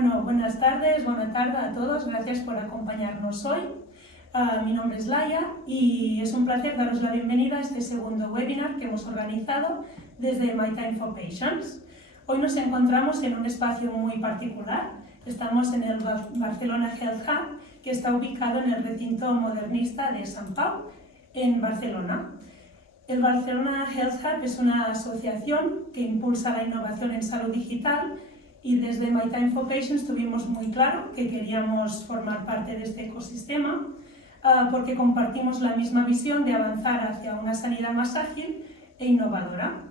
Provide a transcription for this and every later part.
Bueno, buenas tardes, buena tarde a todos. Gracias por acompañarnos hoy. Mi nombre es Laia y es un placer daros la bienvenida a este segundo webinar que hemos organizado desde My Time for Patients. Hoy nos encontramos en un espacio muy particular. Estamos en el Barcelona Health Hub, que está ubicado en el recinto modernista de Sant Pau, en Barcelona. El Barcelona Health Hub es una asociación que impulsa la innovación en salud digital y desde My Time for Patients tuvimos muy claro que queríamos formar parte de este ecosistema porque compartimos la misma visión de avanzar hacia una sanidad más ágil e innovadora.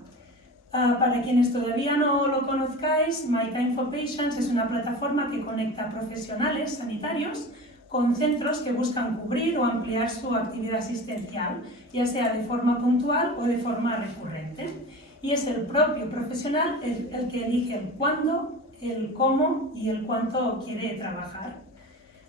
Para quienes todavía no lo conozcáis, My Time for Patients es una plataforma que conecta profesionales sanitarios con centros que buscan cubrir o ampliar su actividad asistencial, ya sea de forma puntual o de forma recurrente. Y es el propio profesional el que elige el cuándo, el cómo y el cuánto quiere trabajar.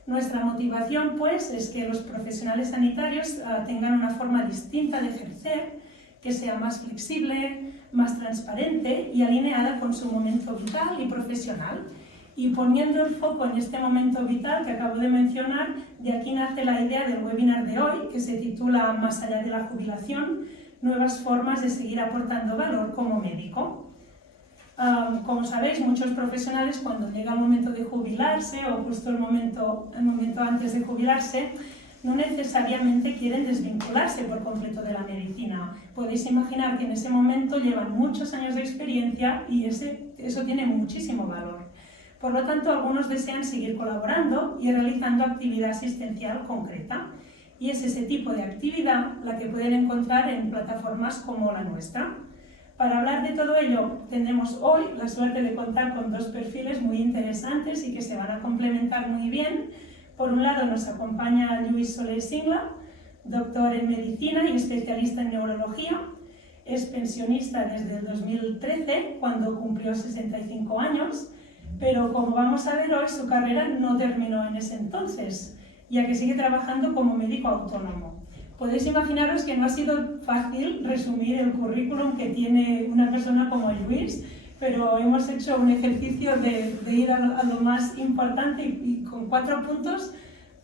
Nuestra motivación, pues, es que los profesionales sanitarios tengan una forma distinta de ejercer, que sea más flexible, más transparente y alineada con su momento vital y profesional. Y poniendo el foco en este momento vital que acabo de mencionar, de aquí nace la idea del webinar de hoy, que se titula Más allá de la jubilación, nuevas formas de seguir aportando valor como médico. Como sabéis, muchos profesionales cuando llega el momento de jubilarse o justo el momento antes de jubilarse, no necesariamente quieren desvincularse por completo de la medicina. Podéis imaginar que en ese momento llevan muchos años de experiencia y eso tiene muchísimo valor. Por lo tanto, algunos desean seguir colaborando y realizando actividad asistencial concreta. Y es ese tipo de actividad la que pueden encontrar en plataformas como la nuestra. Para hablar de todo ello, tenemos hoy la suerte de contar con dos perfiles muy interesantes y que se van a complementar muy bien. Por un lado nos acompaña Lluís Soler Singla, doctor en medicina y especialista en neurología. Es pensionista desde el 2013, cuando cumplió 65 años. Pero como vamos a ver hoy, su carrera no terminó en ese entonces, ya que sigue trabajando como médico autónomo. Podéis imaginaros que no ha sido fácil resumir el currículum que tiene una persona como Lluís, pero hemos hecho un ejercicio de ir a lo más importante y con 4 puntos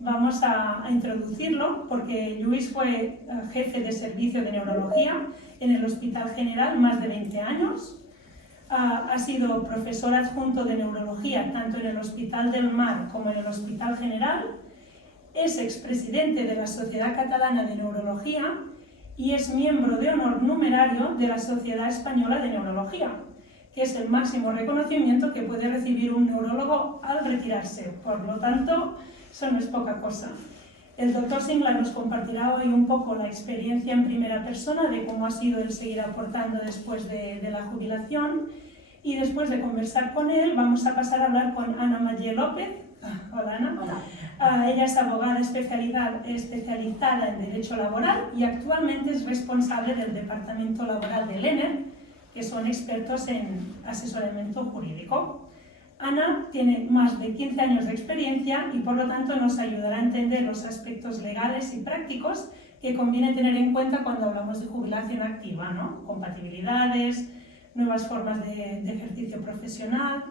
vamos a introducirlo, porque Lluís fue jefe de servicio de neurología en el Hospital General más de 20 años. Ha sido profesor adjunto de neurología tanto en el Hospital del Mar como en el Hospital General. Es expresidente de la Sociedad Catalana de Neurología y es miembro de honor numerario de la Sociedad Española de Neurología, que es el máximo reconocimiento que puede recibir un neurólogo al retirarse. Por lo tanto, eso no es poca cosa. El doctor Singla nos compartirá hoy un poco la experiencia en primera persona de cómo ha sido el seguir aportando después de la jubilación, y después de conversar con él vamos a pasar a hablar con Ana María López. Hola Ana. Hola. Ella es abogada especializada en Derecho Laboral y actualmente es responsable del Departamento Laboral del ENER, que son expertos en asesoramiento jurídico. Ana tiene más de 15 años de experiencia y por lo tanto nos ayudará a entender los aspectos legales y prácticos que conviene tener en cuenta cuando hablamos de jubilación activa, ¿no? Compatibilidades, nuevas formas de ejercicio profesional.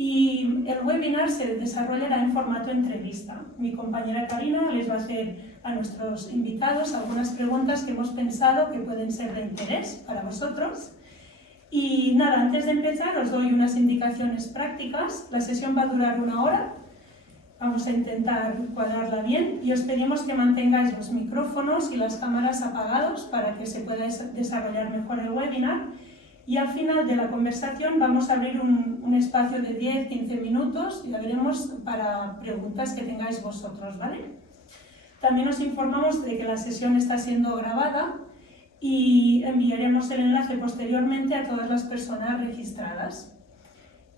Y el webinar se desarrollará en formato entrevista. Mi compañera Karina les va a hacer a nuestros invitados algunas preguntas que hemos pensado que pueden ser de interés para vosotros. Y nada, antes de empezar os doy unas indicaciones prácticas. La sesión va a durar 1 hora. Vamos a intentar cuadrarla bien y os pedimos que mantengáis los micrófonos y las cámaras apagados para que se pueda desarrollar mejor el webinar. Y al final de la conversación vamos a abrir un espacio de 10-15 minutos, ya veremos, para preguntas que tengáis vosotros, ¿vale? También os informamos de que la sesión está siendo grabada y enviaremos el enlace posteriormente a todas las personas registradas.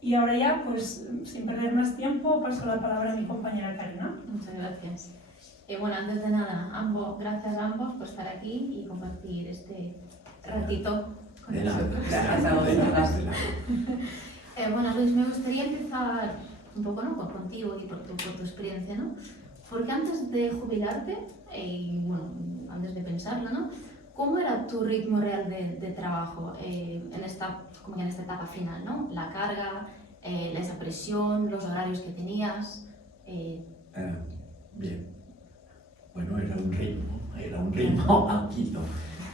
Y ahora ya, pues, sin perder más tiempo, paso la palabra a mi compañera Karina. Muchas gracias. Bueno, antes de nada, gracias a ambos por estar aquí y compartir este ratito con nosotros. Gracias a vosotras. Bueno, Luis, me gustaría empezar un poco, ¿no?, contigo y por tu experiencia, ¿no? Porque antes de jubilarte, y bueno, antes de pensarlo, ¿no?, ¿cómo era tu ritmo real de trabajo en esta etapa final, ¿no? La carga, esa presión, los horarios que tenías. Bien. Bueno, era un ritmo alto.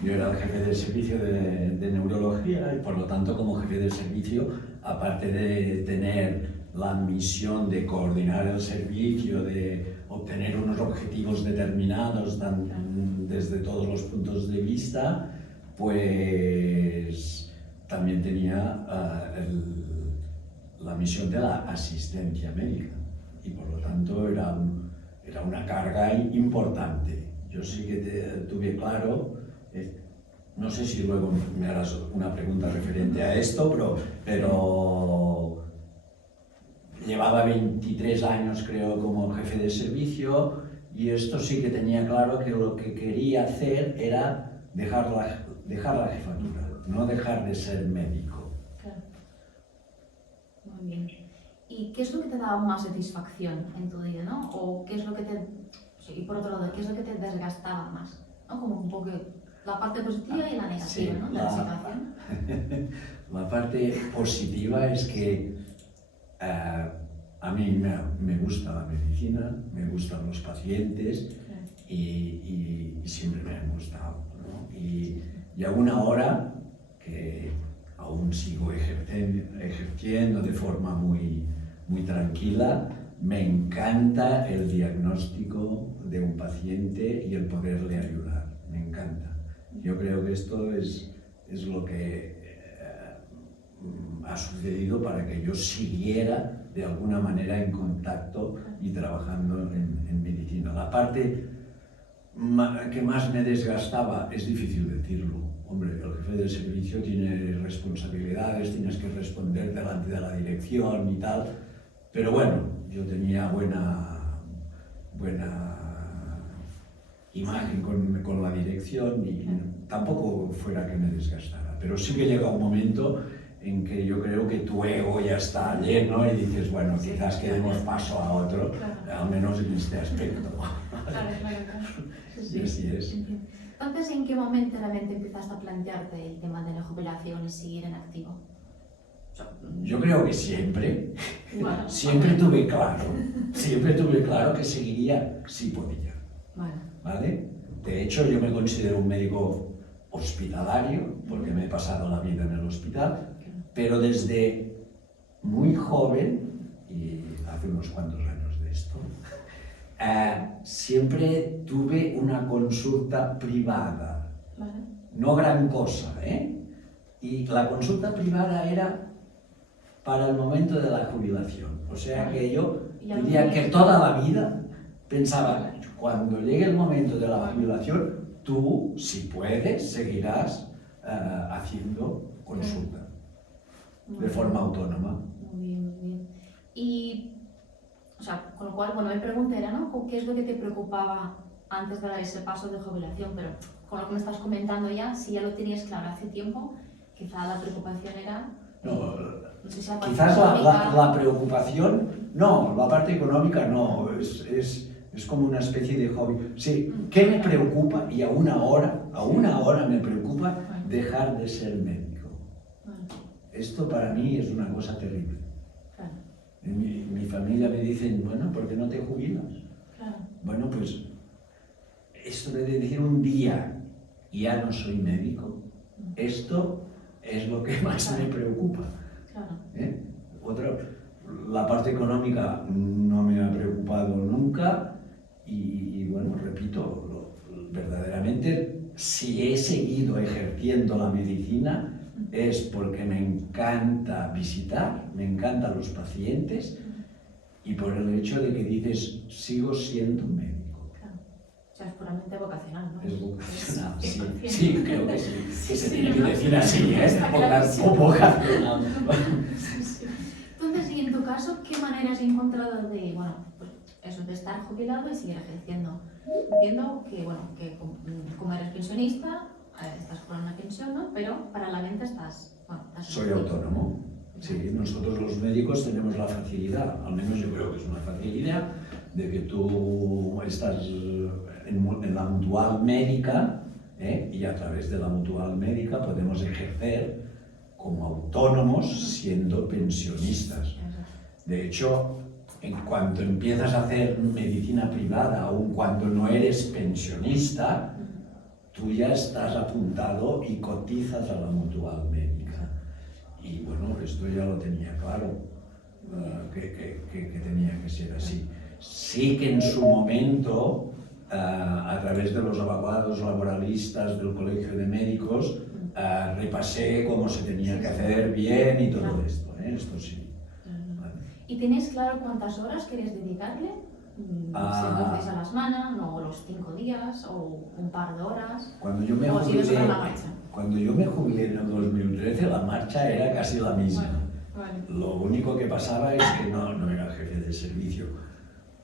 Yo era el jefe del servicio de neurología y por lo tanto como jefe del servicio, aparte de tener la misión de coordinar el servicio, de obtener unos objetivos determinados desde todos los puntos de vista, pues también tenía la misión de la asistencia médica y por lo tanto era una carga importante. Yo sí que tuve claro, no sé si luego me harás una pregunta referente a esto, pero llevaba 23 años creo como jefe de servicio y esto sí que tenía claro que lo que quería hacer era dejar la jefatura, no dejar de ser médico. Claro. Muy bien. ¿Y qué es lo que te daba más satisfacción en tu día, ¿no? O qué es lo que y por otro lado, qué es lo que te desgastaba más, ¿no? Como un poco la parte positiva y la negativa, sí, ¿no? De la situación. La parte positiva es que a mí me gusta la medicina, me gustan los pacientes y siempre me han gustado, ¿no? Y aún ahora, que aún sigo ejerciendo de forma muy tranquila, me encanta el diagnóstico de un paciente y el poderle ayudar, me encanta. Yo creo que esto es lo que ha sucedido para que yo siguiera de alguna manera en contacto y trabajando en medicina. La parte que más me desgastaba, es difícil decirlo. Hombre, el jefe del servicio tiene responsabilidades, tienes que responder delante de la dirección y tal, pero bueno, yo tenía buena imagen con la dirección y tampoco fuera que me desgastara, pero sí que llega un momento en que yo creo que tu ego ya está lleno y dices, bueno, quizás que demos paso a otro, al menos en este aspecto. Claro. Sí, así es. Entonces, ¿en qué momento realmente empezaste a plantearte el tema de la jubilación y seguir en activo? Yo creo que siempre, Bueno, siempre tuve claro que seguiría si podía. ¿Vale? De hecho, yo me considero un médico hospitalario, porque me he pasado la vida en el hospital, pero desde muy joven, y hace unos cuantos años de esto, siempre tuve una consulta privada, no gran cosa, ¿eh? Y la consulta privada era para el momento de la jubilación, o sea que yo diría que toda la vida pensaba, cuando llegue el momento de la jubilación, tú, si puedes, seguirás haciendo consulta de forma autónoma. Muy bien. Y, o sea, con lo cual, bueno, mi pregunta era, ¿no? ¿Qué es lo que te preocupaba antes de dar ese paso de jubilación? Pero con lo que me estás comentando ya, si ya lo tenías claro hace tiempo, quizá la preocupación era... No sé si la parte quizás económica... la preocupación, no, la parte económica no, es como una especie de hobby. Sí, ¿qué me preocupa? Y aún ahora me preocupa dejar de ser médico. Esto para mí es una cosa terrible. Claro. Mi familia me dice, bueno, ¿por qué no te jubilas? Claro. Bueno, pues esto de decir un día ya no soy médico, esto es lo que más me preocupa. Claro. La parte económica no me ha preocupado nunca y bueno, repito, verdaderamente si he seguido ejerciendo la medicina es porque me encanta visitar, me encantan los pacientes y por el hecho de que dices, sigo siendo médico. Claro. O sea, es puramente vocacional, ¿no? Es vocacional, sí, creo que sí. Que se tiene que decir así, ¿eh? Vocacional. Entonces, y en tu caso, ¿qué manera has encontrado de, bueno, pues eso, de estar jubilado y seguir ejerciendo? Entiendo que, bueno, que como eres pensionista, estás cobrando una pensión, ¿no? Pero paralelamente estás... Bueno, soy autónomo. Sí, nosotros los médicos tenemos la facilidad, al menos yo creo que es una facilidad, de que tú estás en la mutual médica y a través de la mutual médica podemos ejercer como autónomos siendo pensionistas. De hecho, en cuanto empiezas a hacer medicina privada, aun cuando no eres pensionista, tú ya estás apuntado y cotizas a la mutual médica. Y bueno, esto ya lo tenía claro, que tenía que ser así. Sí que en su momento, a través de los abogados laboralistas del Colegio de Médicos, repasé cómo se tenía que hacer bien y todo esto, esto sí. ¿Y tenéis claro cuántas horas queréis dedicarle? ¿Si lo hacéis a la semana, o los 5 días, o un par de horas? Cuando yo me ¿O si es jubilé, una marcha? cuando yo me jubilé en el 2013, la marcha era casi la misma. Vale. Lo único que pasaba es que no era jefe de servicio.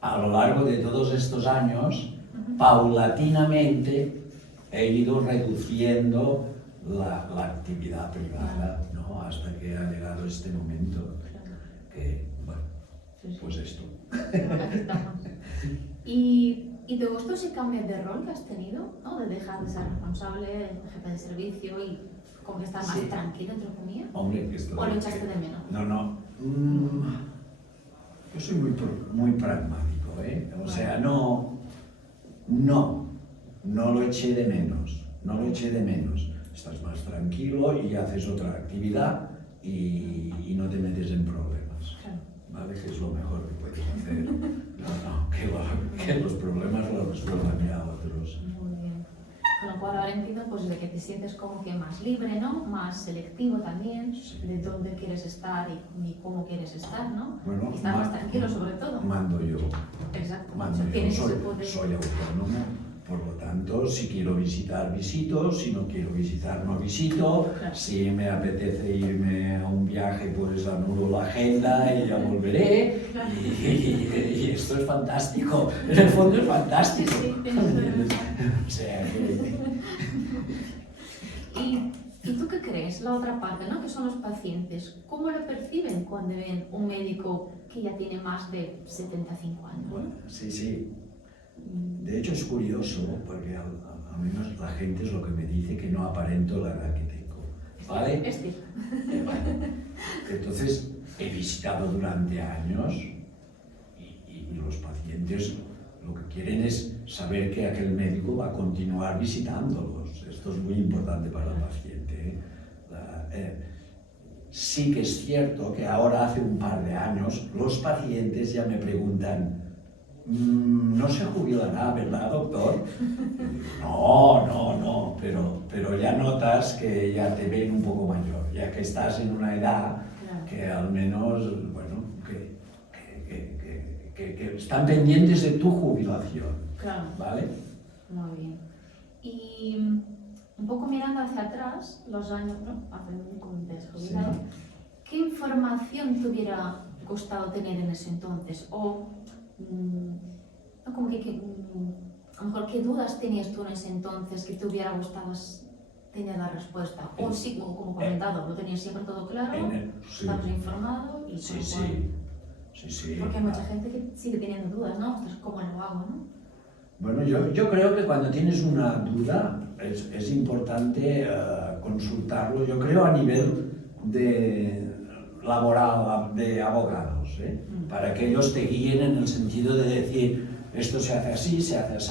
A lo largo de todos estos años, paulatinamente he ido reduciendo la actividad privada, ¿no? Hasta que ha llegado este momento. Que, bueno, pues esto. Aquí estamos. ¿Y te gustó ese cambio de rol que has tenido, ¿no? De dejar de ser responsable, jefe de servicio y como que estar más tranquilo, entre comillas? Hombre, que esto ¿O lo echaste de menos? No. Yo soy muy pragmático, ¿eh? O sea, no lo eché de menos. No lo eché de menos. Estás más tranquilo y haces otra actividad y no te metes en problemas. ¿Vale? Que es lo mejor que puedes hacer. Que los problemas los resuelvan ya otros. Muy bien. Con lo cual ahora entiendo pues, de que te sientes como que más libre, ¿no? Más selectivo también, de dónde quieres estar y cómo quieres estar, ¿no? Bueno, y estar más tranquilo sobre todo. Mando yo. Exacto. Mando yo. Tienes ese poder. Soy autónomo. Por lo tanto, si quiero visitar, visito, si no quiero visitar, no visito, Claro. si me apetece irme a un viaje, pues anulo la agenda y ya volveré, Claro. y esto es fantástico, en el fondo es fantástico. Sí, tienes razón. O sea, que... ¿Y tú qué crees? La otra parte, ¿no? Que son los pacientes. ¿Cómo lo perciben cuando ven un médico que ya tiene más de 75 años? Bueno, sí. De hecho es curioso, porque al menos la gente es lo que me dice, que no aparento la edad que tengo, ¿vale? Es cierto. Vale. Entonces, he visitado durante años y los pacientes lo que quieren es saber que aquel médico va a continuar visitándolos. Esto es muy importante para el paciente. Sí que es cierto que ahora, hace un par de años, los pacientes ya me preguntan: no se jubilará, ¿verdad, doctor? No, pero ya notas que ya te ven un poco mayor, ya que estás en una edad que al menos, bueno, que están pendientes de tu jubilación, Claro. ¿vale? Muy bien. Y un poco mirando hacia atrás, los años, ¿no? Hace un desjubilado, ¿qué información te hubiera gustado tener en ese entonces? O no, como que a lo mejor qué dudas tenías tú en ese entonces que te hubiera gustado tener la respuesta. O sí, como comentado, lo tenías siempre todo claro, estabas informado y Sí. Porque hay mucha gente que sigue teniendo dudas, ¿no? Ostras, ¿cómo lo hago, no? Bueno, yo creo que cuando tienes una duda es importante consultarlo, yo creo a nivel laboral, de abogados, para que ellos te guíen en el sentido de decir, esto se hace así, se hace así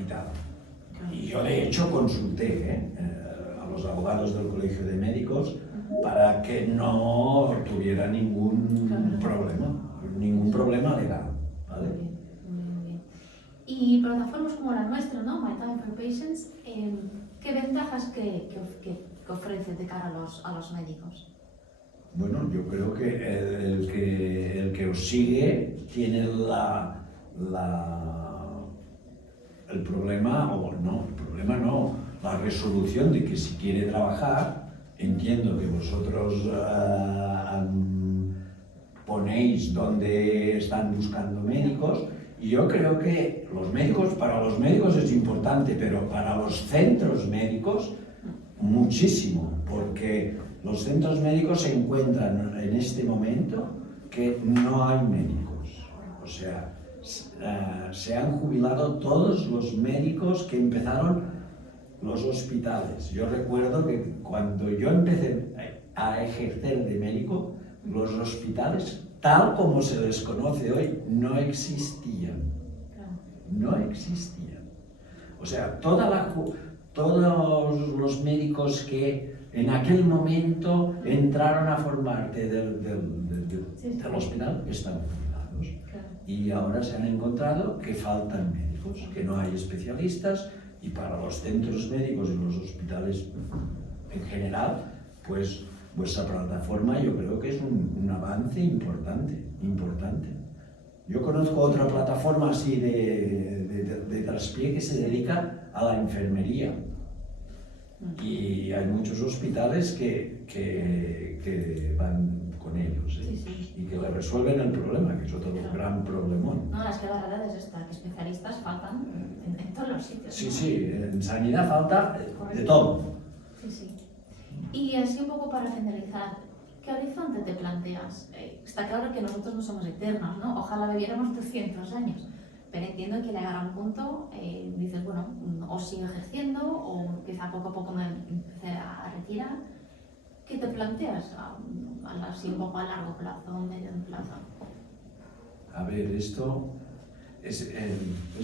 y tal. Y yo de hecho consulté a los abogados del Colegio de Médicos para que no tuviera ningún problema legal, ¿vale? Muy bien. Y plataformas como la nuestra, ¿no? My Time for Patients, ¿qué ventajas que ofrece de cara a los médicos? Bueno, yo creo que el que os sigue tiene el problema, la resolución de que si quiere trabajar, entiendo que vosotros ponéis dónde están buscando médicos, y yo creo que para los médicos es importante, pero para los centros médicos muchísimo, porque los centros médicos se encuentran en este momento que no hay médicos. O sea, se han jubilado todos los médicos que empezaron los hospitales. Yo recuerdo que cuando yo empecé a ejercer de médico, los hospitales tal como se les conoce hoy, no existían. Claro. No existían. O sea, todos los médicos que en aquel momento entraron a formar parte del hospital están jubilados. Claro. Y ahora se han encontrado que faltan médicos, que no hay especialistas, y para los centros médicos y los hospitales en general, pues vuestra plataforma yo creo que es un avance importante. Yo conozco otra plataforma así de traspié que se dedica a la enfermería. Y hay muchos hospitales que van con ellos, Sí, sí. y que le resuelven el problema, que es otro gran problemón. No, es que la verdad es esta, que especialistas faltan en todos los sitios. Sí, ¿no? sí, en sanidad falta de todo. Sí, sí. Y así un poco para finalizar, ¿qué horizonte te planteas? Está claro que nosotros no somos eternos, ¿no? Ojalá viviéramos 200 años, pero entiendo que llegar a un punto, dices, bueno, o sigo ejerciendo o quizá poco a poco me empecé a retirar. ¿Qué te planteas así un poco a largo plazo o medio plazo? A ver, esto es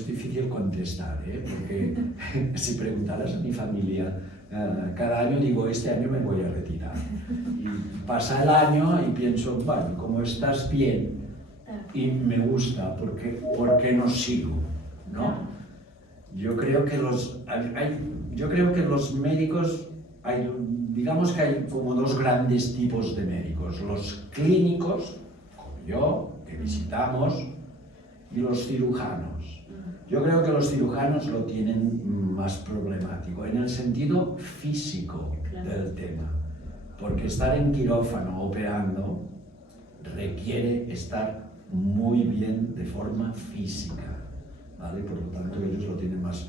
difícil contestar, porque si preguntaras a mi familia, cada año digo, este año me voy a retirar. Y pasa el año y pienso, bueno, como estás bien y me gusta, ¿por qué no sigo? ¿No? Yo creo que los médicos, digamos que hay como dos grandes tipos de médicos, los clínicos, como yo, que visitamos, y los cirujanos. Yo creo que los cirujanos lo tienen más problemático, en el sentido físico del tema, porque estar en quirófano operando requiere estar muy bien de forma física, ¿vale? Por lo tanto ellos lo tienen más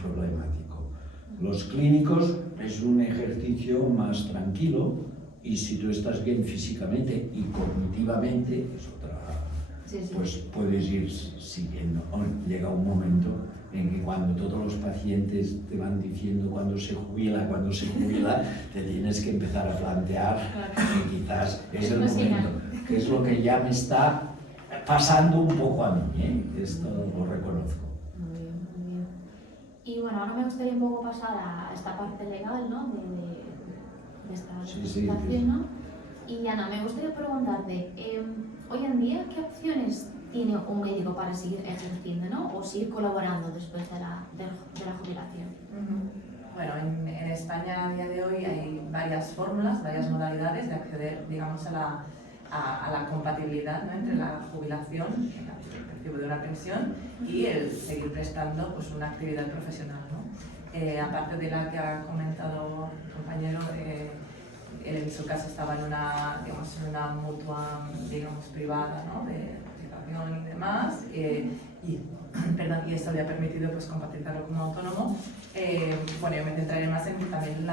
problemático. Los clínicos es un ejercicio más tranquilo, y si tú estás bien físicamente y cognitivamente, es otra, pues puedes ir siguiendo. Llega un momento en que cuando todos los pacientes te van diciendo cuando se jubila, te tienes que empezar a plantear que quizás es el momento, que es lo que ya me está pasando un poco a mí, esto lo reconozco. Muy bien, muy bien. Y bueno, ahora me gustaría un poco pasar a esta parte legal, ¿no? de esta situación, ¿no? Y Ana, me gustaría preguntarte, hoy en día, ¿qué opciones tiene un médico para seguir ejerciendo, ¿no? O seguir colaborando después de la jubilación? Bueno, en España a día de hoy hay varias fórmulas, varias modalidades de acceder, digamos, a la compatibilidad, ¿no? Entre la jubilación, el recibo de una pensión, y el seguir prestando pues, una actividad profesional, ¿no? Aparte de la que ha comentado el compañero, en su caso estaba en una mutua, digamos, privada, ¿no? De cotización y demás, y esto le ha permitido pues, compatibilizarlo como autónomo. Bueno, yo me centraré más en también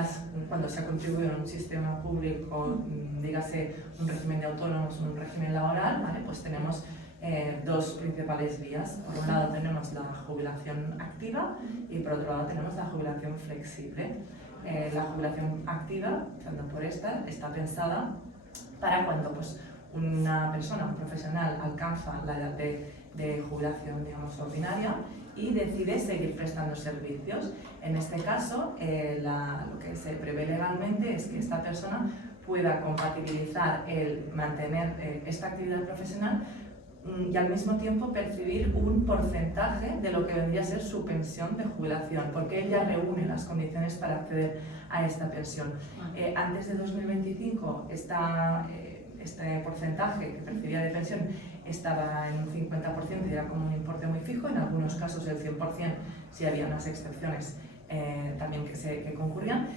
cuando se ha contribuido en un sistema público, dígase un régimen de autónomos o un régimen laboral, ¿vale? Pues tenemos dos principales vías. Por un lado tenemos la jubilación activa y por otro lado tenemos la jubilación flexible. La jubilación activa, empezando por esta, está pensada para cuando pues, una persona, un profesional, alcanza la edad de jubilación, digamos, ordinaria y decide seguir prestando servicios. En este caso, lo que se prevé legalmente es que esta persona pueda compatibilizar el mantener esta actividad profesional y al mismo tiempo percibir un porcentaje de lo que vendría a ser su pensión de jubilación, porque ella reúne las condiciones para acceder a esta pensión. Antes de 2025, este porcentaje que percibía de pensión estaba en un 50% y era como un importe muy fijo, en algunos casos el 100% si había unas excepciones también que concurrían.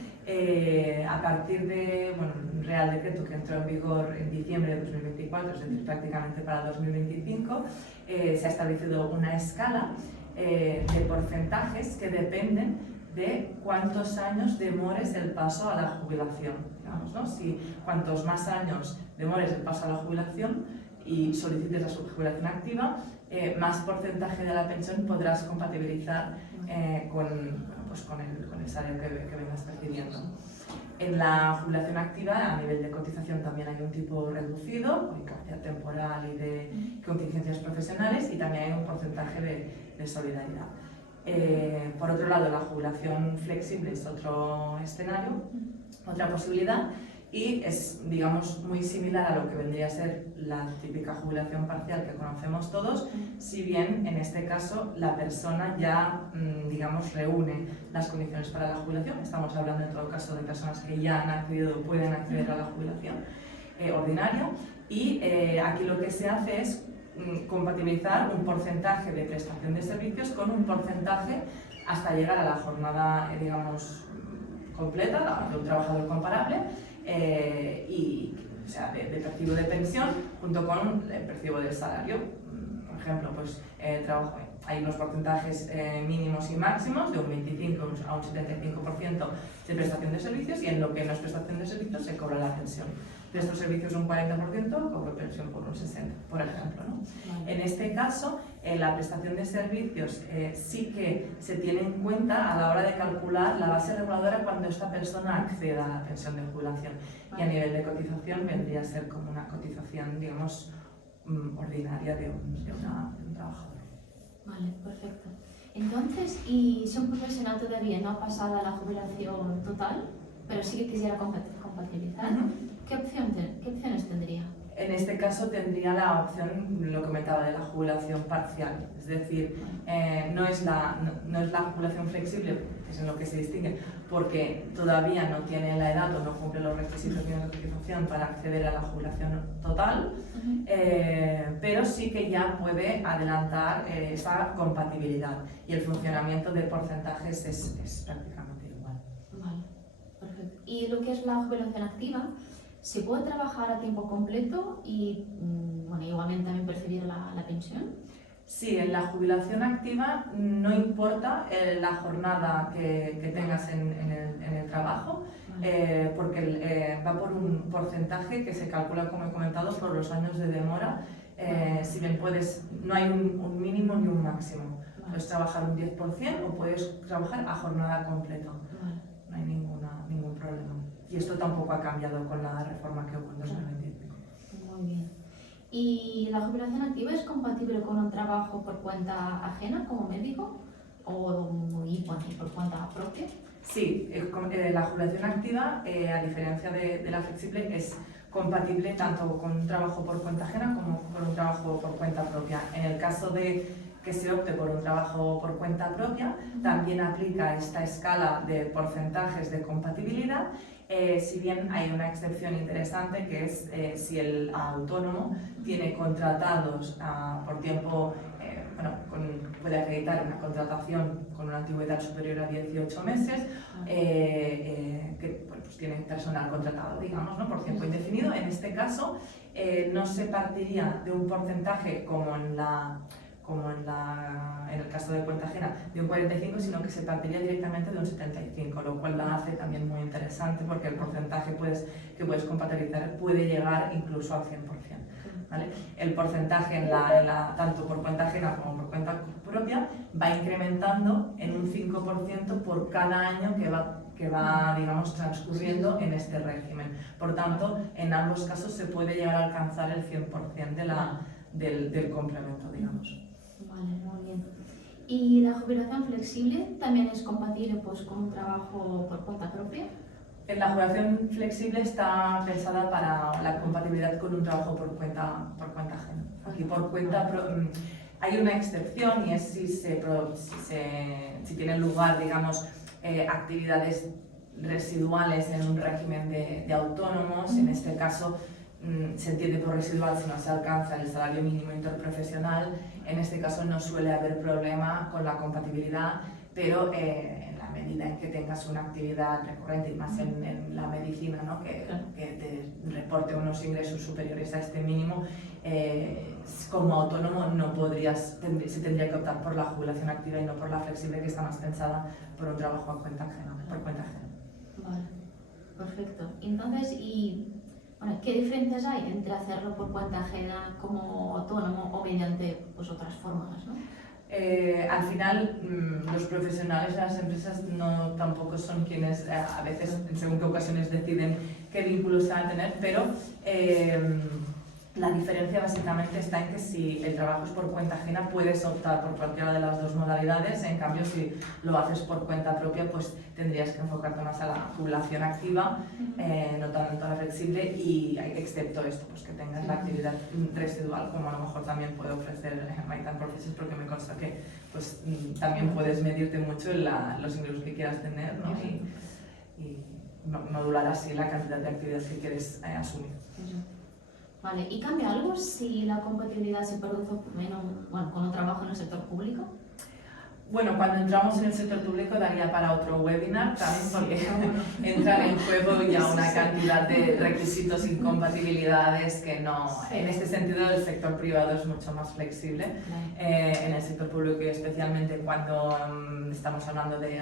A partir de un Real Decreto que entró en vigor en diciembre de 2024, es decir, prácticamente para 2025, se ha establecido una escala de porcentajes que dependen de cuántos años demores el paso a la jubilación. Digamos, ¿no? Cuantos más años demores el paso a la jubilación y solicites la jubilación activa, más porcentaje de la pensión podrás compatibilizar con el salario que vengas percibiendo. En la jubilación activa, a nivel de cotización, también hay un tipo reducido, con incapacidad temporal y de contingencias profesionales, y también hay un porcentaje de solidaridad. Por otro lado, la jubilación flexible es otro escenario, otra posibilidad, y es, digamos, muy similar a lo que vendría a ser la típica jubilación parcial que conocemos todos, si bien en este caso la persona ya, digamos, reúne las condiciones para la jubilación. Estamos hablando en todo caso de personas que ya han accedido o pueden acceder a la jubilación ordinaria, y aquí lo que se hace es compatibilizar un porcentaje de prestación de servicios con un porcentaje hasta llegar a la jornada, digamos, completa, de un trabajador comparable, o sea, de percibo de pensión junto con el percibo del salario. Por ejemplo, pues, hay unos porcentajes mínimos y máximos de un 25 a un 75% de prestación de servicios, y en lo que no es prestación de servicios se cobra la pensión. De estos servicios un 40% cobro pensión por un 60%, por ejemplo, ¿no? En este caso, la prestación de servicios sí que se tiene en cuenta a la hora de calcular la base reguladora cuando esta persona acceda a la pensión de jubilación. Y a nivel de cotización vendría a ser como una cotización, digamos, ordinaria de un trabajador. Vale, perfecto. Entonces, y si un profesional todavía no ha pasado a la jubilación total, pero sí que quisiera compatibilizar, ¿qué opciones tendría? En este caso tendría la opción, lo que comentaba, de la jubilación parcial. Es decir, no es la jubilación flexible, que es en lo que se distingue, porque todavía no tiene la edad o no cumple los requisitos de cotización para acceder a la jubilación total, pero sí que ya puede adelantar esa compatibilidad, y el funcionamiento de porcentajes es prácticamente igual. Vale, perfecto. Y lo que es la jubilación activa, ¿se puede trabajar a tiempo completo y bueno, igualmente también percibir la pensión? Sí, en la jubilación activa no importa la jornada que tengas en el trabajo, porque va por un porcentaje que se calcula, como he comentado, por los años de demora. Si bien no hay un mínimo ni un máximo. Puedes trabajar un 10% o puedes trabajar a jornada completa. No hay ningún problema. Y esto tampoco ha cambiado con la reforma que hubo en 2025. Muy bien. ¿Y la jubilación activa es compatible con un trabajo por cuenta ajena como médico o por cuenta propia? Sí, la jubilación activa, a diferencia de la flexible, es compatible tanto con un trabajo por cuenta ajena como con un trabajo por cuenta propia. En el caso de que se opte por un trabajo por cuenta propia, también aplica esta escala de porcentajes de compatibilidad, si bien hay una excepción interesante, que es si el autónomo tiene contratados por tiempo, puede acreditar una contratación con una antigüedad superior a 18 meses, que pues tiene personal contratado, digamos, ¿no? Por tiempo indefinido. En este caso, no se partiría de un porcentaje como en el caso de cuenta ajena, de un 45, sino que se partiría directamente de un 75, lo cual la hace también muy interesante, porque el porcentaje que puedes compatibilizar puede llegar incluso al 100%. ¿Vale? El porcentaje tanto por cuenta ajena como por cuenta propia va incrementando en un 5% por cada año que va, digamos, transcurriendo en este régimen. Por tanto, en ambos casos se puede llegar a alcanzar el 100% del complemento, digamos. Vale, muy bien. ¿Y la jubilación flexible también es compatible pues, con un trabajo por cuenta propia? La jubilación flexible está pensada para la compatibilidad con un trabajo por cuenta ajena. Aquí por cuenta hay una excepción, y es si tienen lugar, digamos, actividades residuales en un régimen de autónomos. En este caso se entiende por residual si no se alcanza el salario mínimo interprofesional. En este caso no suele haber problema con la compatibilidad, pero en la medida en que tengas una actividad recurrente, y más en la medicina, ¿no? que te reporte unos ingresos superiores a este mínimo, como autónomo se tendría que optar por la jubilación activa y no por la flexible, que está más pensada por un trabajo por cuenta ajena. Vale, perfecto. Entonces, ¿qué diferencias hay entre hacerlo por cuenta ajena como autónomo o mediante pues, otras fórmulas, ¿no? Al final, los profesionales de las empresas no tampoco son quienes a veces, en según qué ocasiones, deciden qué vínculos se van a tener, pero la diferencia básicamente está en que si el trabajo es por cuenta ajena, puedes optar por cualquiera de las dos modalidades. En cambio, si lo haces por cuenta propia, pues tendrías que enfocarte más a la jubilación activa, no tanto a la flexible, y excepto esto, pues que tengas la actividad residual, como a lo mejor también puede ofrecer Maitan Professions, porque me consta que pues, también puedes medirte mucho en los ingresos que quieras tener, ¿no? Y modular así la cantidad de actividad que quieres asumir. Vale, ¿y cambia algo si la compatibilidad se produce con un trabajo en el sector público? Bueno, cuando entramos en el sector público daría para otro webinar también, porque entran en juego ya una cantidad de requisitos e incompatibilidades que no... En este sentido, el sector privado es mucho más flexible. En el sector público, y especialmente cuando estamos hablando de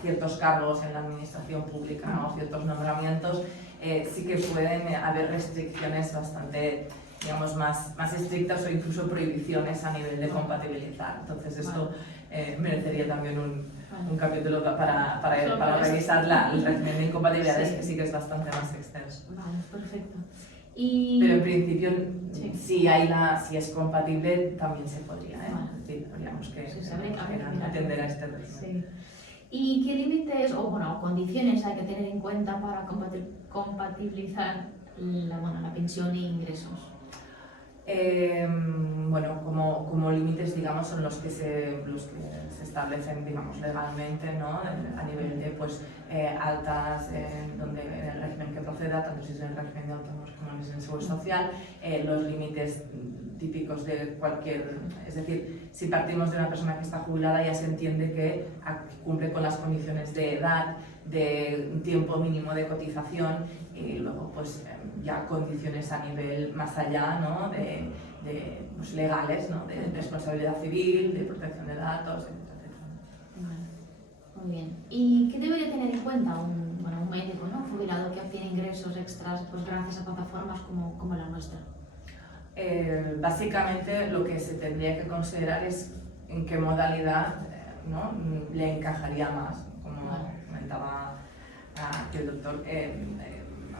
ciertos cargos en la administración pública, ¿no? Ciertos nombramientos, sí que pueden haber restricciones bastante, digamos, más estrictas o incluso prohibiciones a nivel de compatibilizar. Entonces esto merecería también un capítulo para revisar el régimen de incompatibilidades, que sí que es bastante más extenso. Vale, perfecto. Pero en principio, si es compatible, también se podría. Sí, habríamos que atender a este régimen. ¿Y qué límites o condiciones hay que tener en cuenta para compatibilizar la pensión e ingresos? Bueno, como límites, digamos, son los que se establecen, digamos, legalmente, ¿no? A nivel de pues, altas, en el régimen que proceda, tanto si es en el régimen de autónomos como en el seguro social, los límites típicos de cualquier... Es decir, si partimos de una persona que está jubilada, ya se entiende que cumple con las condiciones de edad, de un tiempo mínimo de cotización, y luego pues ya condiciones a nivel más allá, ¿no? de pues, legales, ¿no? De responsabilidad civil, de protección de datos, etc. Muy bien. ¿Y qué debería tener en cuenta un médico, ¿no? Jubilado que obtiene ingresos extras pues, gracias a plataformas como la nuestra? Básicamente lo que se tendría que considerar es en qué modalidad ¿no? le encajaría más, como comentaba aquí el doctor,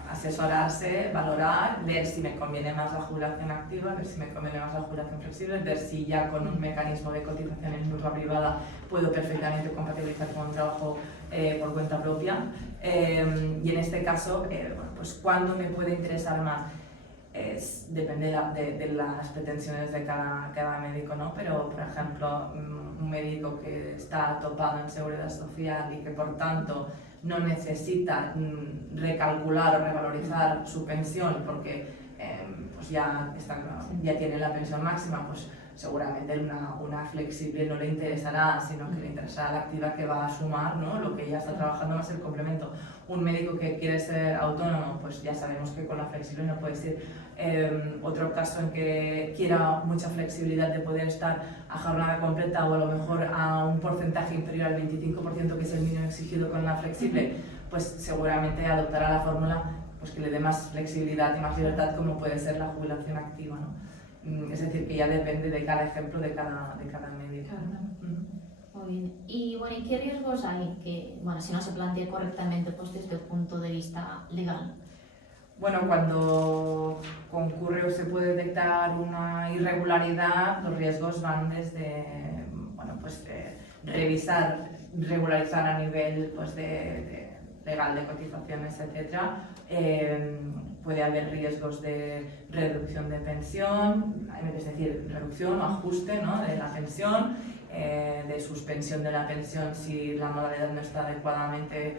asesorarse, valorar, ver si me conviene más la jubilación activa, ver si me conviene más la jubilación flexible, ver si ya con un mecanismo de cotización en mutua privada puedo perfectamente compatibilizar con un trabajo por cuenta propia, y en este caso, pues ¿cuándo me puede interesar más? Depende de las pretensiones de cada médico, ¿no? Pero, por ejemplo, un médico que está topado en seguridad social y que, por tanto, no necesita recalcular o revalorizar su pensión porque pues ya tiene la pensión máxima, pues seguramente una flexible no le interesará, sino que le interesará la activa que va a sumar, ¿no? Lo que ya está trabajando más el complemento. Un médico que quiere ser autónomo, pues ya sabemos que con la flexible no puede ser. Otro caso en que quiera mucha flexibilidad de poder estar a jornada completa o a lo mejor a un porcentaje inferior al 25%, que es el mínimo exigido con la flexible, pues seguramente adoptará la fórmula pues, que le dé más flexibilidad y más libertad, como puede ser la jubilación activa, ¿no? Es decir, que ya depende de cada ejemplo, de cada médico. Muy bien. ¿Y qué riesgos hay que, si no se plantea correctamente pues, desde el punto de vista legal? Bueno, cuando concurre o se puede detectar una irregularidad, los riesgos van desde regularizar a nivel pues, legal de cotizaciones, etc. Puede haber riesgos de reducción de pensión, es decir, reducción o ajuste, ¿no? de la pensión, de suspensión de la pensión si la modalidad no está adecuadamente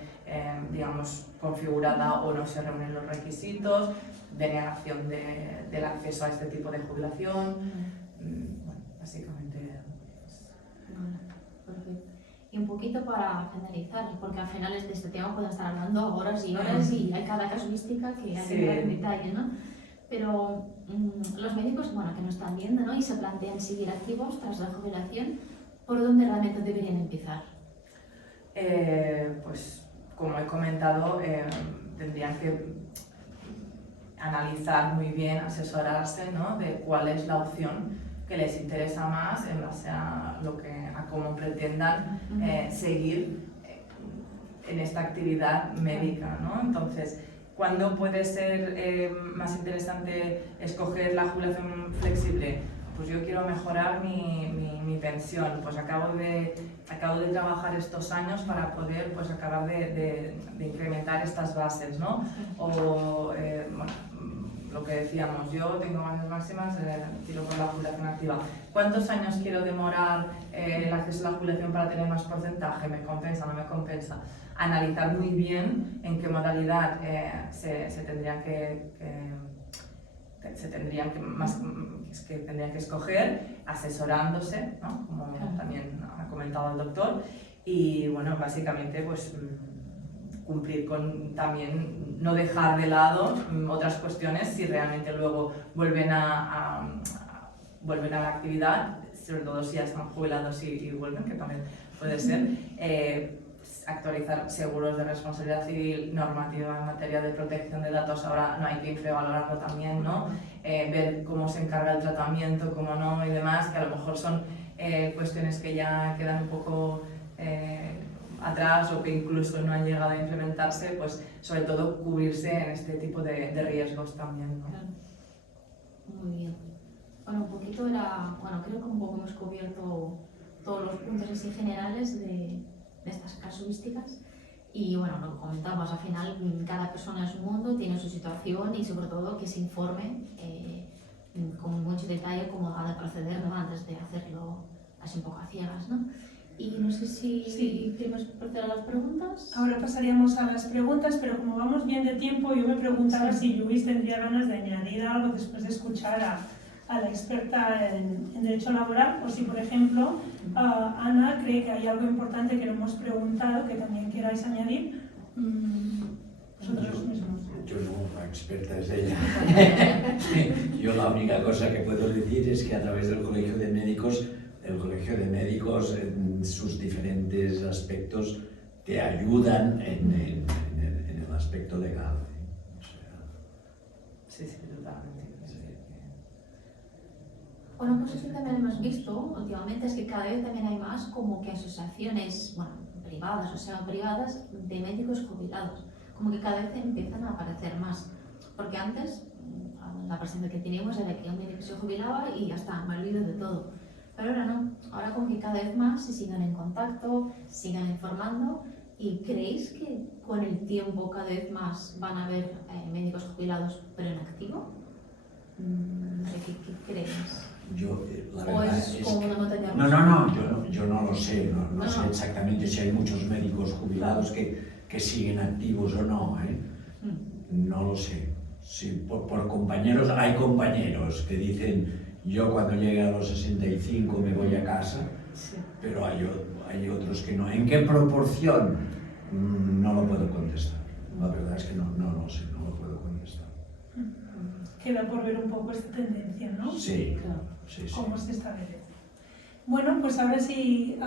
configurada o no se reúnen los requisitos, denegación del acceso a este tipo de jubilación. Básicamente. Perfecto. Y un poquito para finalizar, porque al final de este tema pueden estar hablando horas y horas y hay cada casuística que hay que entrar en detalle, ¿no? Pero los médicos que nos están viendo, ¿no? Y se plantean seguir activos tras la jubilación, ¿por dónde realmente deberían empezar? Pues como he comentado, tendrían que analizar muy bien, asesorarse, ¿no? de cuál es la opción que les interesa más en base a cómo pretendan seguir en esta actividad médica, ¿no? Entonces, ¿cuándo puede ser más interesante escoger la jubilación flexible? Pues yo quiero mejorar mi pensión, pues acabo de trabajar estos años para poder pues acabar de incrementar estas bases, ¿no? O bueno, lo que decíamos, yo tengo bases máximas, tiro por la jubilación activa. ¿Cuántos años quiero demorar el acceso a la jubilación para tener más porcentaje? ¿Me compensa, no me compensa? Analizar muy bien en qué modalidad se tendría que escoger, asesorándose, ¿no? Como también ha comentado el doctor, y bueno, básicamente pues cumplir con también no dejar de lado otras cuestiones si realmente luego vuelven a la actividad, sobre todo si ya están jubilados y vuelven, que también puede ser. Actualizar seguros de responsabilidad civil, normativa en materia de protección de datos, ahora no hay que infravalorarlo también, ¿no? Ver cómo se encarga el tratamiento, cómo no y demás, que a lo mejor son cuestiones que ya quedan un poco atrás o que incluso no han llegado a implementarse, pues sobre todo cubrirse en este tipo de riesgos también, ¿no? Claro. Muy bien. Bueno, un poquito era, bueno, creo que un poco hemos cubierto todos los puntos así generales de estas casuísticas y bueno, lo que comentamos, al final cada persona es un mundo, tiene su situación y sobre todo que se informe con mucho detalle cómo ha de proceder, ¿no? Antes de hacerlo así un poco a ciegas, ¿no? Y no sé si queremos proceder a las preguntas. Ahora pasaríamos a las preguntas, pero como vamos bien de tiempo, yo me preguntaba si Luis tendría ganas de añadir algo después de escuchar a la experta en Derecho Laboral, o si, por ejemplo, Ana cree que hay algo importante que no hemos preguntado, que también queráis añadir, vosotros mismos. Yo no, la experta es ella. Yo la única cosa que puedo decir es que a través del Colegio de Médicos, en sus diferentes aspectos te ayudan en el aspecto legal. O sea, Sí, totalmente. Una cosa que también hemos visto últimamente es que cada vez también hay más como que asociaciones, bueno, privadas o semi-privadas de médicos jubilados, como que cada vez empiezan a aparecer más, porque antes la percepción que teníamos era que un médico se jubilaba y ya está, me olvido de todo, pero ahora no, ahora como que cada vez más se sigan en contacto, sigan informando. ¿Y creéis que con el tiempo cada vez más van a haber médicos jubilados pero en activo? No sé, ¿qué creéis? Yo, la ¿O verdad es como una montaña rusa? yo no lo sé, no sé exactamente si hay muchos médicos jubilados que siguen activos o no, no lo sé. Sí, por compañeros, hay compañeros que dicen yo cuando llegue a los 65 me voy a casa, Sí. pero hay otros que no. ¿En qué proporción? No lo puedo contestar. La verdad es que no lo sé, no lo puedo contestar. Queda por ver un poco esta tendencia, ¿no? Sí, Claro. sí. Cómo se establece. Bueno, pues ahora sí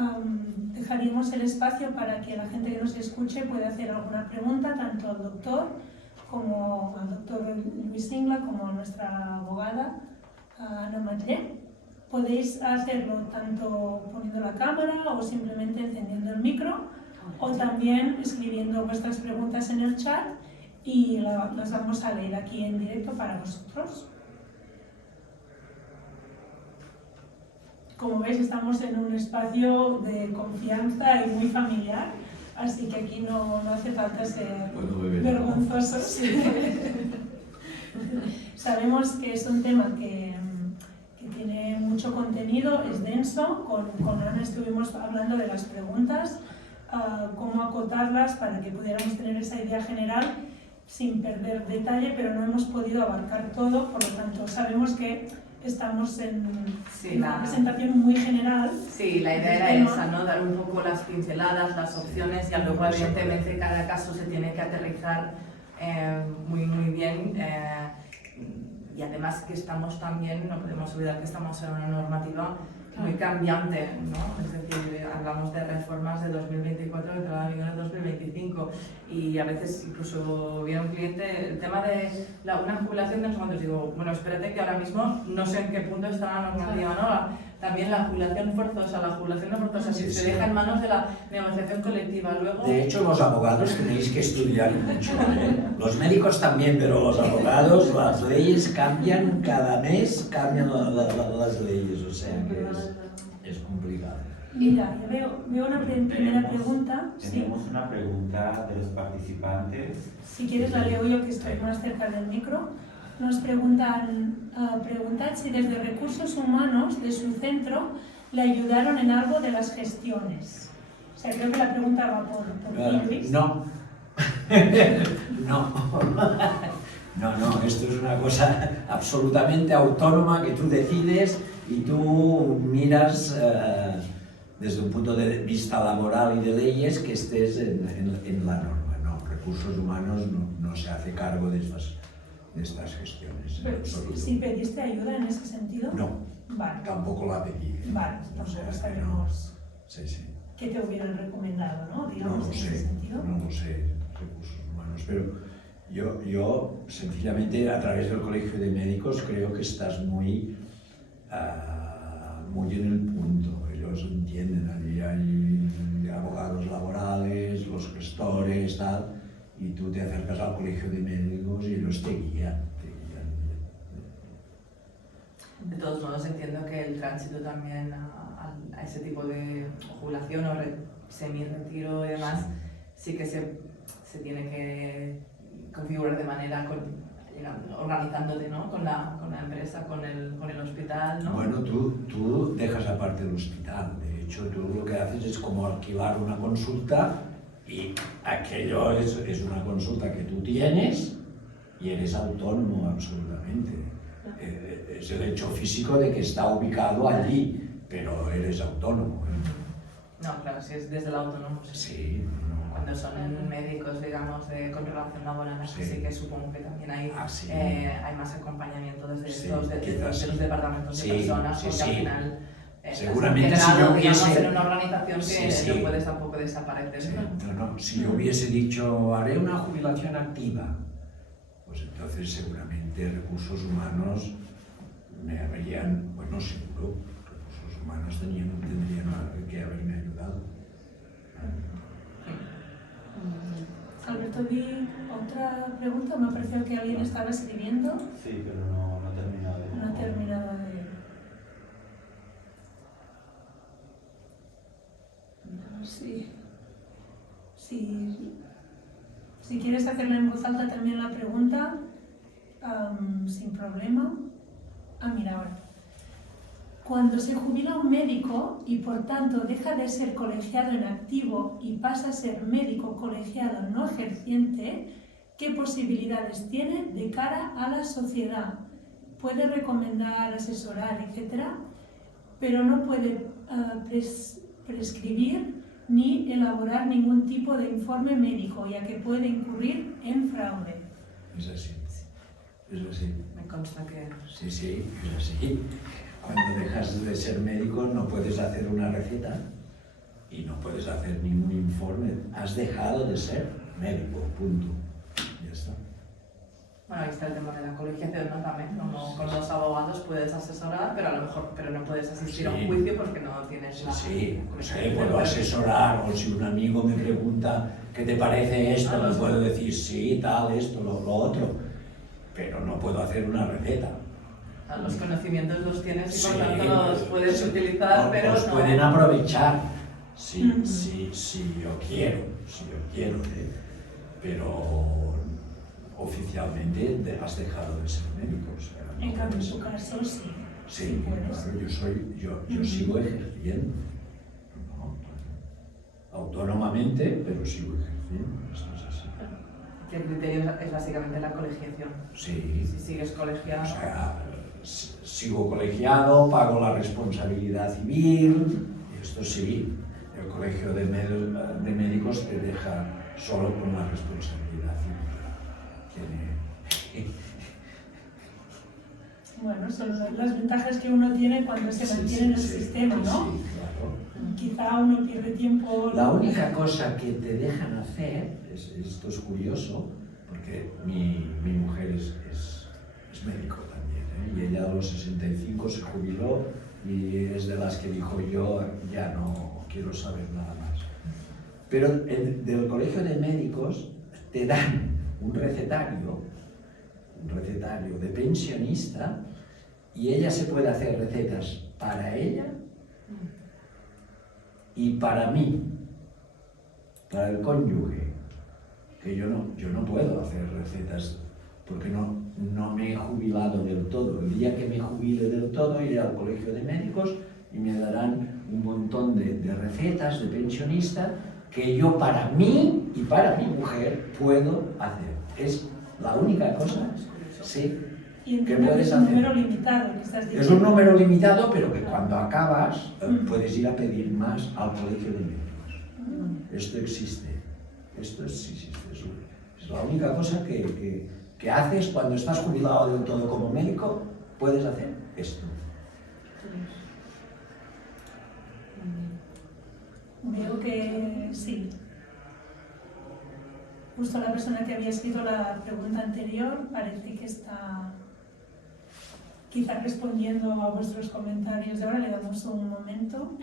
dejaríamos el espacio para que la gente que nos escuche pueda hacer alguna pregunta, tanto al doctor como al doctor Luis Ingla, como a nuestra abogada Ana Matllé. Podéis hacerlo tanto poniendo la cámara o simplemente encendiendo el micro, o también escribiendo vuestras preguntas en el chat y las vamos a leer aquí en directo para vosotros. Como veis, estamos en un espacio de confianza y muy familiar, así que aquí no hace falta ser vergonzosos. Sabemos que es un tema que tiene mucho contenido, es denso. Con Ana estuvimos hablando de las preguntas, cómo acotarlas para que pudiéramos tener esa idea general sin perder detalle, pero no hemos podido abarcar todo, por lo tanto sabemos que estamos en una presentación muy general. Sí, la idea era esa, ¿no? Dar un poco las pinceladas, las opciones, y luego evidentemente cada caso se tiene que aterrizar muy bien, y además que estamos también, no podemos olvidar que estamos en una normativa muy cambiante, ¿no? Es decir, hablamos de reformas de 2024 que entrarán en vigor en 2025 y a veces incluso viene un cliente, el tema de una jubilación de no sé cuántos, digo, bueno, espérate que ahora mismo no sé en qué punto está la normativa, ¿no? También la jubilación no forzosa, si se deja en manos de la negociación colectiva, luego... De hecho, los abogados tenéis que estudiar mucho, ¿eh? Los médicos también, pero los abogados, las leyes cambian cada mes, cambian las leyes, o sea que es complicado. Mira, veo una primera pregunta. Tenemos una pregunta de los participantes. Si quieres la leo yo, que estoy más cerca del micro. Nos preguntan, preguntad si desde Recursos Humanos de su centro le ayudaron en algo de las gestiones. O sea, creo que la pregunta va por ti, Luis. No. No, esto es una cosa absolutamente autónoma que tú decides y tú miras desde un punto de vista laboral y de leyes que estés en la norma. No, Recursos Humanos no se hace cargo de estas gestiones. Pero, ¿sí pediste ayuda en ese sentido? No, vale. tampoco la pedí. Vale, tampoco sabemos Sí. qué te hubieran recomendado, ¿no? No Digamos, lo en ese sé, sentido. no lo sé, Recursos Humanos, pero yo sencillamente a través del Colegio de Médicos creo que estás muy en el punto. Ellos entienden, allí hay abogados laborales, los gestores, tal, y tú te acercas al Colegio de Médicos y ellos te guían. De todos modos, entiendo que el tránsito también a ese tipo de jubilación o semi-retiro y demás, sí que se tiene que configurar de manera organizándote, ¿no? con la empresa, con el hospital, ¿no? Bueno, tú dejas aparte el hospital. De hecho, tú lo que haces es como alquilar una consulta y aquello es una consulta que tú tienes y eres autónomo absolutamente. Es el hecho físico de que está ubicado allí, pero eres autónomo. No, claro, si es desde el autónomo. Sí. Cuando son médicos, digamos, con relación laboral, sí que supongo que también hay más acompañamiento desde los departamentos de personas, porque al final seguramente si yo hubiese en una organización que no puedes tampoco desaparecer. Sí. No, si yo hubiese dicho haré una jubilación activa, pues entonces seguramente Recursos Humanos me habrían, bueno, seguro, Recursos Humanos tendrían que haberme ayudado. Alberto, vi otra pregunta. Me ha parecido que alguien estaba escribiendo. Sí, pero no ha terminado de... No ha terminado de... Si quieres hacerla en voz alta también la pregunta, sin problema. Mira ahora. Cuando se jubila un médico y por tanto deja de ser colegiado en activo y pasa a ser médico colegiado no ejerciente, ¿qué posibilidades tiene de cara a la sociedad? Puede recomendar, asesorar, etcétera, pero no puede prescribir ni elaborar ningún tipo de informe médico, ya que puede incurrir en fraude. Es así. Es así. Me consta que... Sí, es así. Cuando dejas de ser médico no puedes hacer una receta y no puedes hacer ningún informe. Has dejado de ser médico, punto. Ya está. Bueno, ahí está el tema de la colegiación, ¿no? También, como con los abogados puedes asesorar, pero a lo mejor no puedes asistir a un juicio porque no tienes la... Sí, puedo asesorar, o si un amigo me pregunta ¿qué te parece esto? Le puedo decir sí, tal, esto, lo otro, pero no puedo hacer una receta. Los conocimientos los tienes y por tanto los puedes utilizar, pero los no... pueden aprovechar si yo quiero, pero oficialmente has dejado de ser médico. O sea, en cambio, en tu caso, sí. Sí, claro, yo sigo ejerciendo. ¿No? Autónomamente, pero sigo ejerciendo. Esto es así. El criterio es básicamente la colegiación. Sí. Si sigues colegiado... O sea, sigo colegiado, pago la responsabilidad civil, esto sí, el Colegio de Médicos te deja solo con la responsabilidad civil. Bueno, son las ventajas que uno tiene cuando se mantiene en el sistema, ¿no? Sí, claro. Quizá uno pierde tiempo. La única cosa que te dejan hacer, esto es curioso, porque mi mujer es médico también, ¿eh? Y ella a los 65 se jubiló y es de las que dijo yo ya no quiero saber nada más. Pero del colegio de médicos te dan un recetario de pensionista y ella se puede hacer recetas para ella y para mí, para el cónyuge, que yo no puedo hacer recetas porque no me he jubilado del todo. El día que me jubile del todo iré al colegio de médicos y me darán un montón de recetas de pensionista que yo para mí y para mi mujer puedo hacer. Es la única cosa, sí, Y que entiendo que puedes es un hacer. número limitado que estás Es diciendo. un número limitado, pero que cuando acabas puedes ir a pedir más al colegio de médicos. Esto existe. Esto existe. Es la única cosa que haces cuando estás jubilado del todo como médico, puedes hacer esto. Veo que sí. Justo la persona que había escrito la pregunta anterior parece que está quizá respondiendo a vuestros comentarios. Ahora le damos un momento.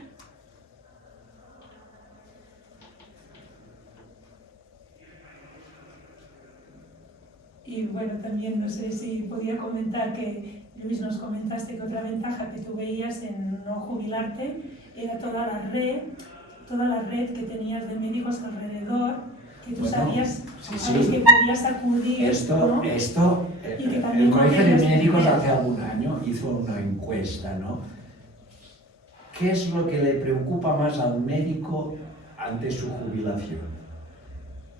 Y bueno, también no sé si podía comentar que, Luis, nos comentaste que otra ventaja que tú veías en no jubilarte era toda la red que tenías de médicos alrededor, que tú Bueno, sabías sí, a los sí. que podías acudir, ¿no? Y que también El Colegio de podías Médicos tener. hace algún año hizo una encuesta, ¿no? ¿Qué es lo que le preocupa más al médico ante su jubilación?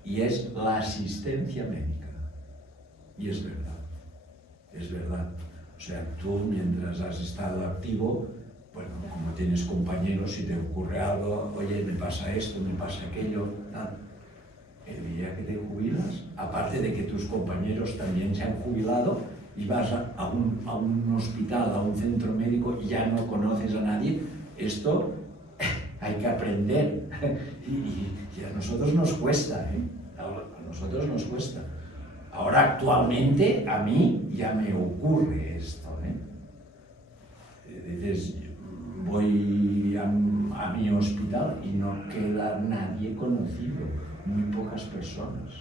Y es la asistencia médica. Y es verdad, es verdad. O sea, tú mientras has estado activo, bueno, como tienes compañeros, si te ocurre algo, oye, me pasa esto, me pasa aquello, tal. El día que te jubilas, aparte de que tus compañeros también se han jubilado y vas a un hospital, a un centro médico y ya no conoces a nadie, esto hay que aprender. Y a nosotros nos cuesta, ¿eh? A nosotros nos cuesta. Ahora, actualmente, a mí ya me ocurre esto, ¿eh? Dices, voy a mi hospital y no queda nadie conocido, muy pocas personas,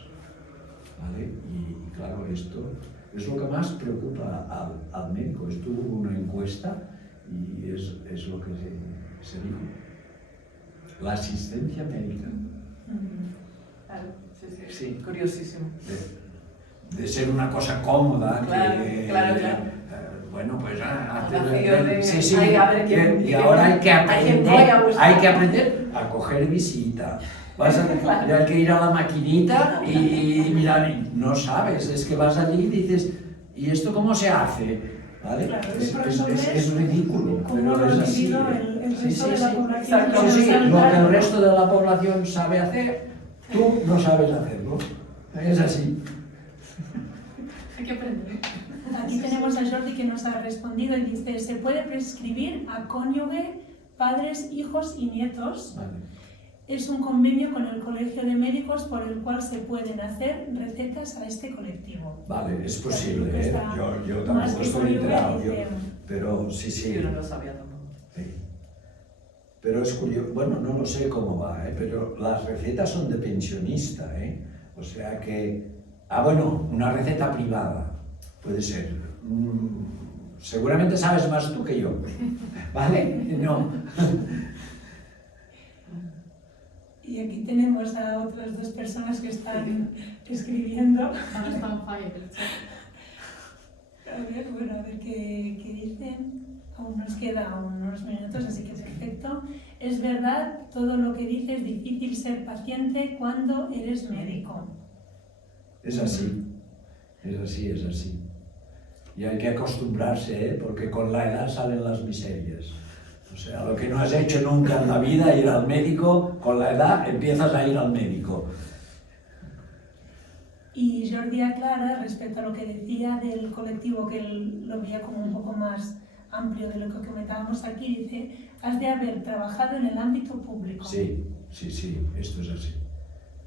¿vale? Y claro, esto es lo que más preocupa al médico. Esto hubo una encuesta y es lo que se dijo. La asistencia médica. Claro, sí, sí. Sí. Curiosísimo. De ser una cosa cómoda, Claro, que, claro. bueno, pues Desafío de- sí, sí, Ay, a ver quién- y ahora hay que a quién voy a buscar. hay que aprender a coger visita. Hay que ir a la maquinita y mirar, no sabes, es que vas allí y dices, ¿y esto cómo se hace? ¿Vale? Claro, Es ridículo, como pero lo es ha así. vivido el Sí, resto sí, de la sí. población. Exacto. Sí, sí, Que lo que el claro. resto de la población sabe hacer, tú no sabes hacerlo. Es así. Hay que aprender. Aquí tenemos a Jordi que nos ha respondido y dice, ¿se puede prescribir a cónyuge, padres, hijos y nietos? Vale. Es un convenio con el Colegio de Médicos por el cual se pueden hacer recetas a este colectivo. Vale, es posible, ¿eh? Está Yo más tampoco que estoy cónyuge, enterado, dice, pero sí, sí. Yo no lo sabía tampoco. Sí. Pero es curioso, bueno, no lo sé cómo va, pero las recetas son de pensionista, o sea que, bueno, una receta privada, puede ser. Seguramente sabes más tú que yo, ¿vale? No. Y aquí tenemos a otras dos personas que están escribiendo. Ahora está on fire el chat. A ver qué dicen. Aún nos queda unos minutos, así que perfecto. Es verdad todo lo que dices, difícil ser paciente cuando eres médico. Es así, es así, es así. Y hay que acostumbrarse, porque con la edad salen las miserias. O sea, lo que no has hecho nunca en la vida, ir al médico, con la edad empiezas a ir al médico. Y Jordi aclara respecto a lo que decía del colectivo, que él lo veía como un poco más amplio de lo que comentábamos aquí, dice, has de haber trabajado en el ámbito público. Sí, esto es así.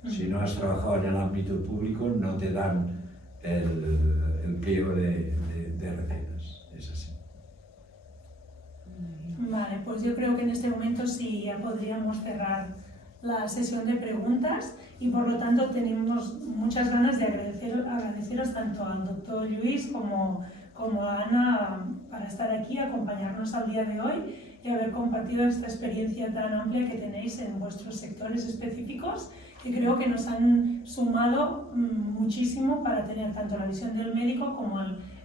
Si no has trabajado en el ámbito público, no te dan el pliego de recetas, es así. Vale, pues yo creo que en este momento sí ya podríamos cerrar la sesión de preguntas y por lo tanto tenemos muchas ganas de agradeceros tanto al doctor Lluís como a Ana para estar aquí, acompañarnos al día de hoy y haber compartido esta experiencia tan amplia que tenéis en vuestros sectores específicos, que creo que nos han sumado muchísimo para tener tanto la visión del médico como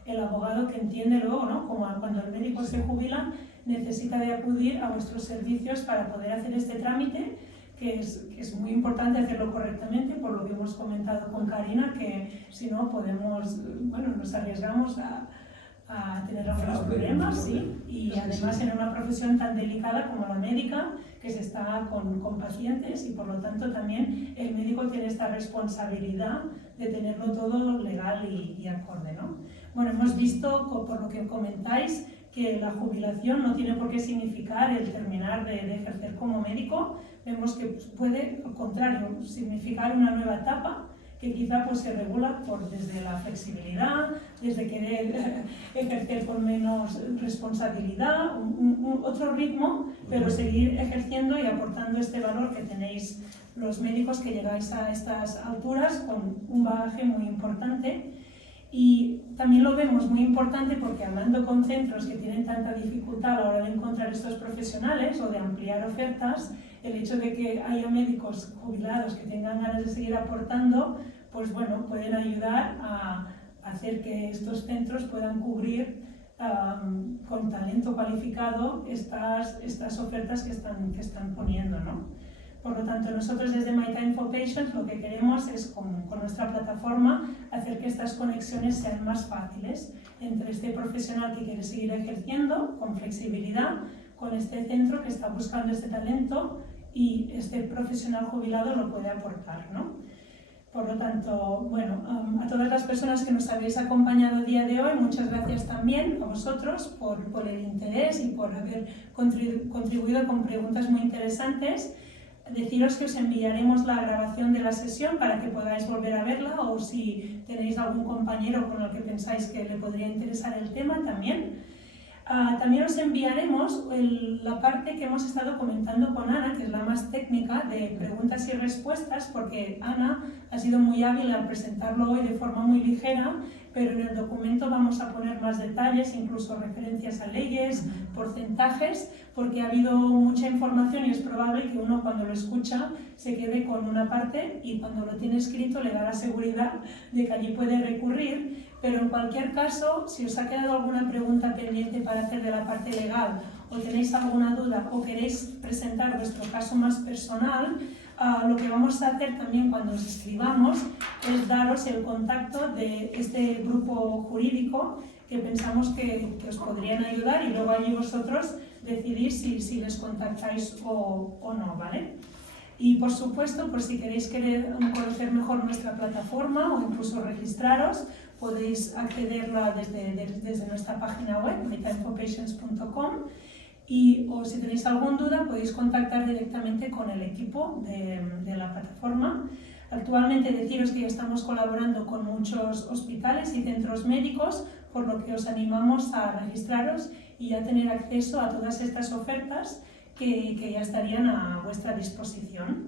el abogado que entiende luego, ¿no? Como cuando el médico se jubila, necesita de acudir a vuestros servicios para poder hacer este trámite, que es muy importante hacerlo correctamente, por lo que hemos comentado con Karina, que si no podemos, bueno, nos arriesgamos a tener algunos problemas, ¿sí? Y además en una profesión tan delicada como la médica, que se está con pacientes y por lo tanto también el médico tiene esta responsabilidad de tenerlo todo legal y acorde, ¿no? Bueno, hemos visto, por lo que comentáis, que la jubilación no tiene por qué significar el terminar de ejercer como médico. Vemos que puede, al contrario, significar una nueva etapa que quizá pues, se regula desde la flexibilidad, desde querer ejercer con menos responsabilidad, otro ritmo, pero seguir ejerciendo y aportando este valor que tenéis los médicos que llegáis a estas alturas con un bagaje muy importante. Y también lo vemos muy importante porque hablando con centros que tienen tanta dificultad a la hora de encontrar estos profesionales o de ampliar ofertas, el hecho de que haya médicos jubilados que tengan ganas de seguir aportando, pues bueno, pueden ayudar a hacer que estos centros puedan cubrir con talento cualificado estas ofertas que están poniendo, ¿no? Por lo tanto, nosotros desde My Time for Patients lo que queremos es, con nuestra plataforma, hacer que estas conexiones sean más fáciles entre este profesional que quiere seguir ejerciendo con flexibilidad, con este centro que está buscando este talento y este profesional jubilado lo puede aportar, ¿no? Por lo tanto, bueno, a todas las personas que nos habéis acompañado el día de hoy, muchas gracias también a vosotros por el interés y por haber contribuido con preguntas muy interesantes. Deciros que os enviaremos la grabación de la sesión para que podáis volver a verla o si tenéis algún compañero con el que pensáis que le podría interesar el tema también. También os enviaremos la parte que hemos estado comentando con Ana, que es la más técnica de preguntas y respuestas, porque Ana ha sido muy hábil al presentarlo hoy de forma muy ligera, pero en el documento vamos a poner más detalles, incluso referencias a leyes, porcentajes, porque ha habido mucha información y es probable que uno cuando lo escucha se quede con una parte y cuando lo tiene escrito le da la seguridad de que allí puede recurrir. Pero en cualquier caso, si os ha quedado alguna pregunta pendiente para hacer de la parte legal o tenéis alguna duda o queréis presentar vuestro caso más personal, lo que vamos a hacer también cuando os escribamos es daros el contacto de este grupo jurídico que pensamos que os podrían ayudar y luego allí vosotros decidís si les contactáis o no, ¿vale? Y por supuesto, por si queréis conocer mejor nuestra plataforma o incluso registraros, podéis accederla desde nuestra página web, mytimefopatients.com, o si tenéis alguna duda podéis contactar directamente con el equipo de la plataforma. Actualmente deciros que ya estamos colaborando con muchos hospitales y centros médicos, por lo que os animamos a registraros y a tener acceso a todas estas ofertas que ya estarían a vuestra disposición.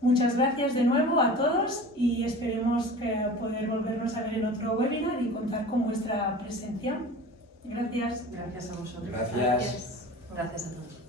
Muchas gracias de nuevo a todos y esperemos poder volvernos a ver en otro webinar y contar con vuestra presencia. Gracias. Gracias a vosotros. Gracias. Gracias a todos.